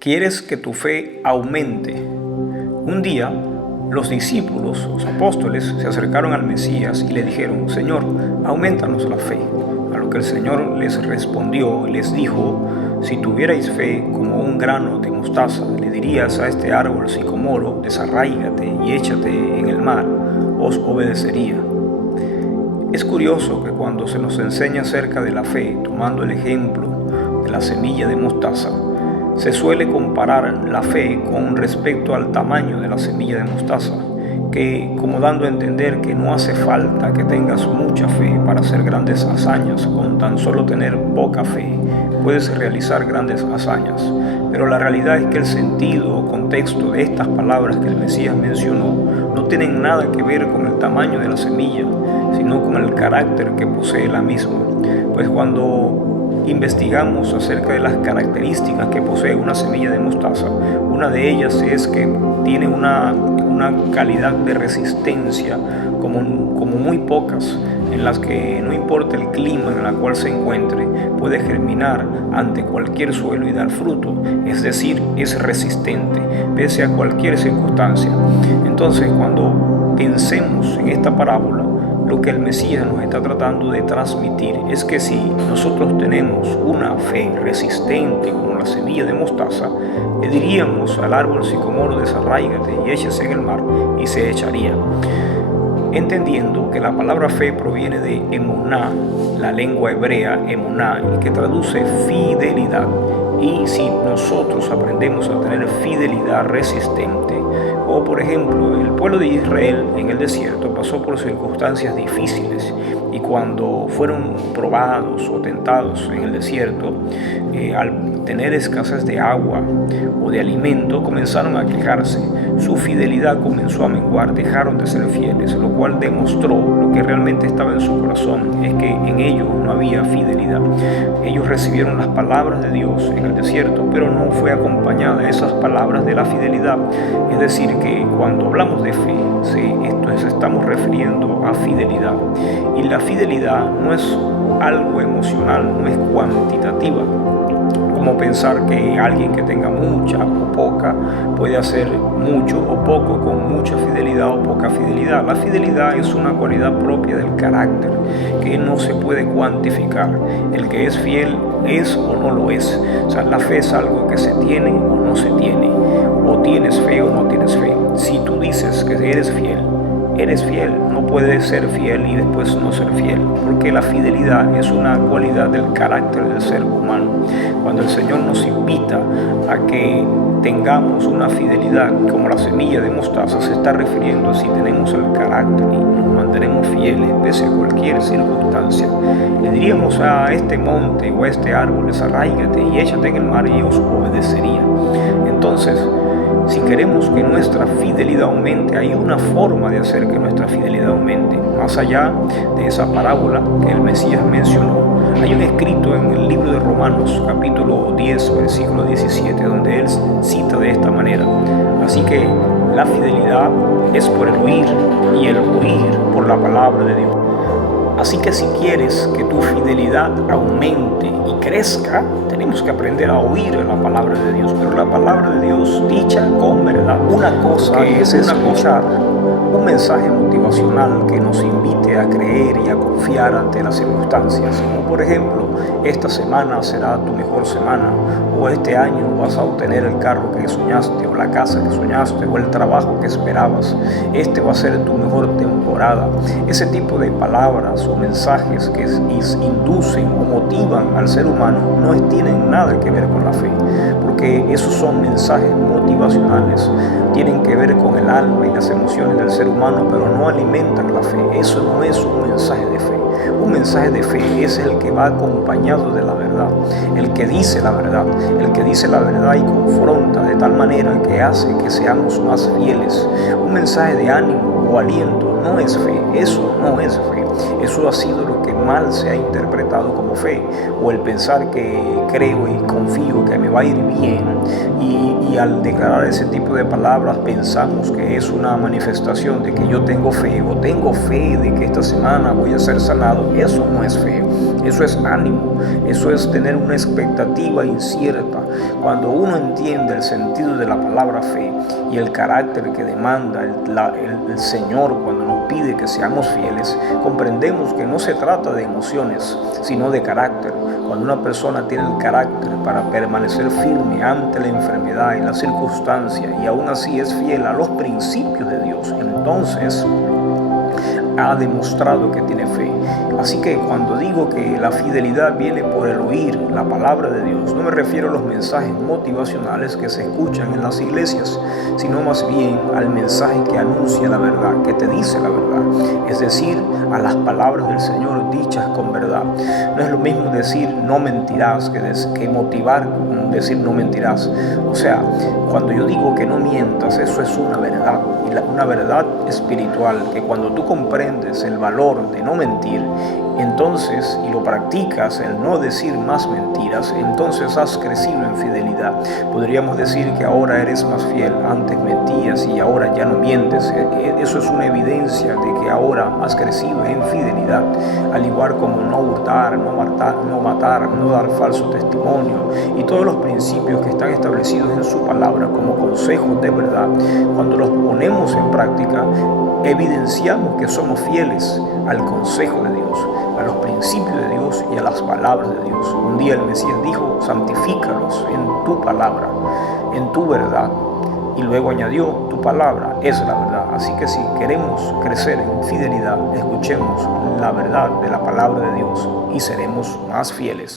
¿Quieres que tu fe aumente? Un día, los discípulos, los apóstoles, se acercaron al Mesías y le dijeron: Señor, aumentanos la fe. A lo que el Señor les respondió y les dijo: si tuvierais fe como un grano de mostaza, le dirías a este árbol sicomoro: desarráigate y échate en el mar, os obedecería. Es curioso que cuando se nos enseña acerca de la fe, tomando el ejemplo de la semilla de mostaza, se suele comparar la fe con respecto al tamaño de la semilla de mostaza, que como dando a entender que no hace falta que tengas mucha fe para hacer grandes hazañas. Con tan solo tener poca fe puedes realizar grandes hazañas. Pero la realidad es que el sentido o contexto de estas palabras que el Mesías mencionó no tienen nada que ver con el tamaño de la semilla, sino con el carácter que posee la misma. Pues cuando investigamos acerca de las características que posee una semilla de mostaza, una de ellas es que tiene una calidad de resistencia como muy pocas, en las que no importa el clima en el cual se encuentre, puede germinar ante cualquier suelo y dar fruto, es decir, es resistente pese a cualquier circunstancia. Entonces, cuando pensemos en esta parábola, lo que el Mesías nos está tratando de transmitir es que si nosotros tenemos una fe resistente como la semilla de mostaza, le diríamos al árbol sicomoro: desarráigate y échese en el mar, y se echaría. Entendiendo que la palabra fe proviene de emuná, la lengua hebrea emuná, que traduce fidelidad. Y si nosotros aprendemos a tener fidelidad resistente, o por ejemplo el pueblo de Israel en el desierto pasó por circunstancias difíciles, y cuando fueron probados o tentados en el desierto, al tener escasez de agua o de alimento, comenzaron a quejarse. Su fidelidad comenzó a menguar, dejaron de ser fieles, lo cual demostró lo que realmente estaba en su corazón, es que en ellos no había fidelidad. Ellos recibieron las palabras de Dios en el desierto, pero no fue acompañada de esas palabras de la fidelidad. Es decir, que cuando hablamos de fe, nos estamos refiriendo a fidelidad. Y la fidelidad no es algo emocional, no es cuantitativa, como pensar que alguien que tenga mucha o poca puede hacer mucho o poco con mucha fidelidad o poca fidelidad. La fidelidad es una cualidad propia del carácter que no se puede cuantificar. El que es fiel es o no lo es. O sea, la fe es algo que se tiene o no se tiene, o tienes fe o no tienes fe. Si tú dices que eres fiel, no puedes ser fiel y después no ser fiel, porque la fidelidad es una cualidad del carácter del ser humano. Cuando el Señor nos invita a que tengamos una fidelidad como la semilla de mostaza, se está refiriendo a si tenemos el carácter y nos mantenemos fieles pese a cualquier circunstancia. Le diríamos a este monte o a este árbol: desarráigate y échate en el mar, y os obedecería. Entonces, si queremos que nuestra fidelidad aumente, hay una forma de hacer que nuestra fidelidad aumente. Más allá de esa parábola que el Mesías mencionó, hay un escrito en el libro de Romanos, capítulo 10, versículo 17, donde él cita de esta manera: así que la fidelidad es por el oír, y el oír por la palabra de Dios. Así que si quieres que tu fidelidad aumente y crezca, tenemos que aprender a oír la palabra de Dios, pero la palabra de Dios dicha con verdad. Una cosa que es escuchar un mensaje motivacional que nos invite a creer y a confiar ante las circunstancias, como por ejemplo: esta semana será tu mejor semana, o este año vas a obtener el carro que soñaste, o la casa que soñaste, o el trabajo que esperabas, este va a ser tu mejor temporada. Ese tipo de palabras o mensajes que inducen o motivan al ser humano no tienen nada que ver con la fe, porque esos son mensajes motivacionales, tienen que ver con el alma y las emociones del ser humano, pero no alimentan la fe. Eso no es un mensaje de fe. Un mensaje de fe es el que va acompañado de la verdad, el que dice la verdad, y confronta de tal manera que hace que seamos más fieles. Un mensaje de ánimo o aliento no es fe, eso no es fe. Eso ha sido lo que mal se ha interpretado como fe, o el pensar que creo y confío que me va a ir bien, y al declarar ese tipo de palabras pensamos que es una manifestación de que yo tengo fe, o tengo fe de que esta semana voy a ser sanado. Eso no es fe. Eso es ánimo, eso es tener una expectativa incierta. Cuando uno entiende el sentido de la palabra fe y el carácter que demanda el Señor cuando nos pide que seamos fieles, comprendemos que no se trata de emociones, sino de carácter. Cuando una persona tiene el carácter para permanecer firme ante la enfermedad y la circunstancia y aún así es fiel a los principios de Dios, entonces ha demostrado que tiene fe. Así que cuando digo que la fidelidad viene por el oír la palabra de Dios, no me refiero a los mensajes motivacionales que se escuchan en las iglesias, sino más bien al mensaje que anuncia la verdad, que te dice la verdad, es decir, a las palabras del Señor dichas con verdad. No es lo mismo decir no mentirás que motivar con decir no mentirás. O sea, cuando yo digo que no mientas, eso es una verdad, y una verdad espiritual, que cuando tú comprendes el valor de no mentir, entonces, y lo practicas, el no decir más mentiras, entonces has crecido en fidelidad. Podríamos decir que ahora eres más fiel, antes mentías y ahora ya no mientes. Eso es una evidencia de que ahora has crecido en fidelidad, al igual como no hurtar, no matar, no dar falso testimonio y todos los principios que están establecidos en su palabra como consejos de verdad. Cuando los ponemos en práctica, evidenciamos que somos fieles al consejo de Dios, a los principios de Dios y a las palabras de Dios. Un día el Mesías dijo: santifícalos en tu palabra, en tu verdad. Y luego añadió: tu palabra es la verdad. Así que si queremos crecer en fidelidad, escuchemos la verdad de la palabra de Dios y seremos más fieles.